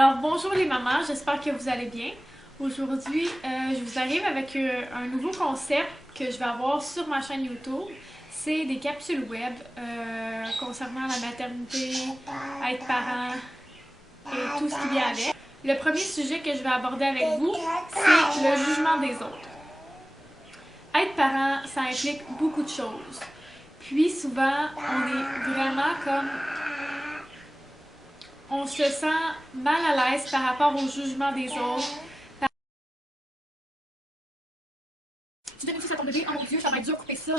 Alors bonjour les mamans, j'espère que vous allez bien. Aujourd'hui, je vous arrive avec un nouveau concept que je vais avoir sur ma chaîne YouTube. C'est des capsules web concernant la maternité, être parent et tout ce qui vient avec. Le premier sujet que je vais aborder avec vous, c'est le jugement des autres. Être parent, ça implique beaucoup de choses. Puis souvent, on est vraiment comme... On se sent mal à l'aise par rapport au jugement des autres. Tu donnes une suce à ton bébé, oh mon dieu, ça va être dur de couper ça,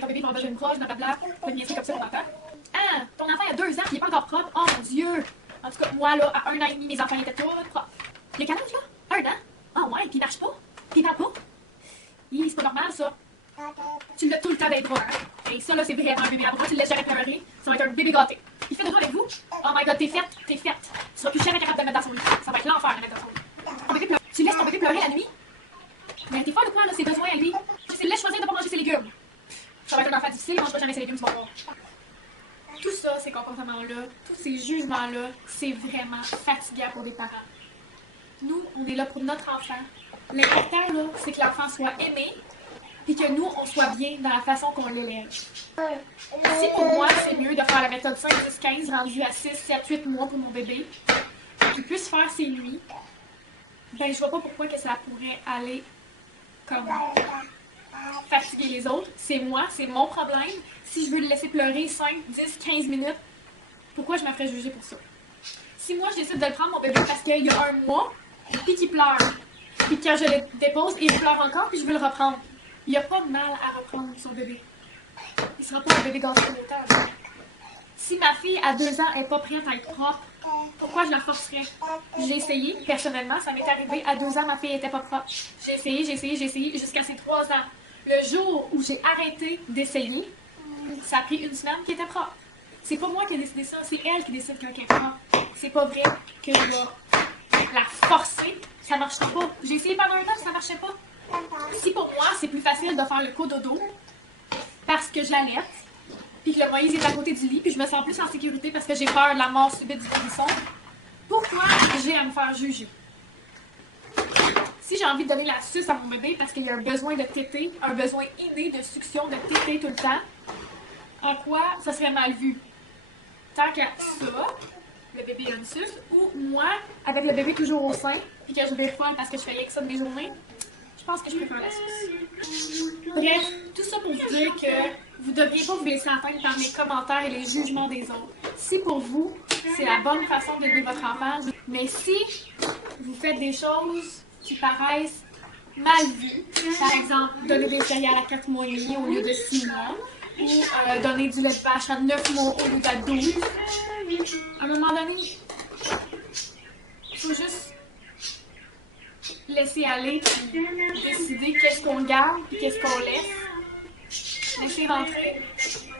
ton bébé va enlever une croche, blablabla, pas de niaiseries comme ça qu'on entend. Ah, ton enfant a 2 ans, il est pas encore propre, oh mon dieu! En tout cas, moi là, à 1 an et demi, mes enfants étaient tous propres. Il y a quel âge là? 1 an? Ah ouais, puis il marche pas? Puis il parle pas? C'est pas normal ça. Tu l'as tout le temps d'être bras, hein? Et ça là, c'est vraiment un bébé à bras, tu le laisses jamais pleurer, ça va être un bébé gâté. Il fait de quoi avec vous? Oh my god, t'es faite, t'es faite. Tu seras plus jamais capable de le mettre dans son lit. Ça va être l'enfer de le mettre dans son lit. Ton bébé pleure. Tu laisses ton bébé pleurer la nuit? Mais t'es folle ou quoi, là, ses besoins à lui? Tu laisses choisir de ne pas manger ses légumes. Ça va être un enfant difficile, il ne mange pas jamais ses légumes, tu vas voir. Tout ça, ces comportements-là, tous ces jugements-là, c'est vraiment fatigant pour des parents. Nous, on est là pour notre enfant. L'important, là, c'est que l'enfant soit aimé et que nous, on soit bien dans la façon qu'on l'élève. Si pour moi, c'est mieux de faire la méthode 5, 10, 15, rendue à 6, 7, 8 mois pour mon bébé, qu'il puisse faire ses nuits, ben je vois pas pourquoi que ça pourrait aller comme fatiguer les autres. C'est moi, c'est mon problème. Si je veux le laisser pleurer 5, 10, 15 minutes, pourquoi je me ferais juger pour ça? Si moi, je décide de le prendre, mon bébé, parce qu'il y a 1 mois, puis qu'il pleure, puis quand je le dépose, il pleure encore, puis je veux le reprendre. Il n'y a pas de mal à reprendre son bébé. Il ne sera pas un bébé gâté pour autant. Si ma fille à 2 ans n'est pas prête à être propre, pourquoi je la forcerais? J'ai essayé, personnellement, ça m'est arrivé. À 2 ans, ma fille n'était pas propre. J'ai essayé, jusqu'à ses 3 ans. Le jour où j'ai arrêté d'essayer, ça a pris 1 semaine qu'elle était propre. C'est pas moi qui ai décidé ça, c'est elle qui décide qu'elle est propre. C'est pas vrai que je vais la forcer, ça marchera pas. J'ai essayé pendant 1 an, ça marchait pas. Si pour moi, c'est plus facile de faire le cododo parce que je l'allaite, puis que le Moïse est à côté du lit, puis je me sens plus en sécurité parce que j'ai peur de la mort subite du nourrisson, pourquoi j'ai à me faire juger? Si j'ai envie de donner la suce à mon bébé parce qu'il y a un besoin de téter, un besoin inné de succion, de téter tout le temps, en quoi ça serait mal vu? Tant qu'à ça, le bébé a une suce, ou moi, avec le bébé toujours au sein, puis que je vais folle parce que je fais rien que ça de mes journées, je pense que je préfère la suce. Bref, tout ça pour vous dire que vous ne devriez pas vous laisser atteindre par les commentaires et les jugements des autres. Si pour vous, c'est la bonne façon d'élever votre enfant, mais si vous faites des choses qui paraissent mal vues, par exemple, donner des céréales à 4 mois et demi au lieu de 6 mois, ou donner du lait de vache à 9 mois au lieu de 12, à un moment donné, il faut juste laisser aller et décider qu'est-ce qu'on garde et qu'est-ce qu'on laisse. Laisser rentrer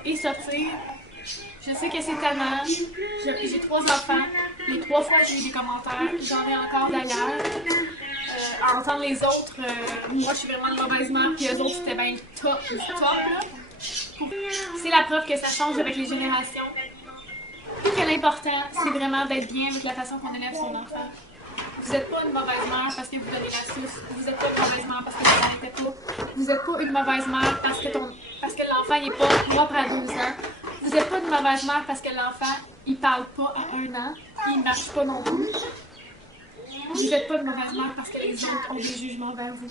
et sortir. Je sais que c'est tellement. J'ai 3 enfants. Les 3 fois j'ai eu des commentaires. J'en ai encore d'ailleurs. À entendre les autres, moi je suis vraiment une mauvaise mère, puis eux autres c'était bien top du top. Là. C'est la preuve que ça change avec les générations. Puis que l'important, c'est vraiment d'être bien avec la façon qu'on élève son enfant. Vous n'êtes pas une mauvaise mère parce que vous donnez la suce. Vous n'êtes pas une mauvaise mère parce que vous n'arrêtez pas. Vous n'êtes pas une mauvaise mère parce que l'enfant n'est pas propre à 12 ans. Vous n'êtes pas une mauvaise mère parce que l'enfant il parle pas à 1 an. Il ne marche pas non plus. Vous n'êtes pas une mauvaise mère parce que les autres ont des jugements vers vous.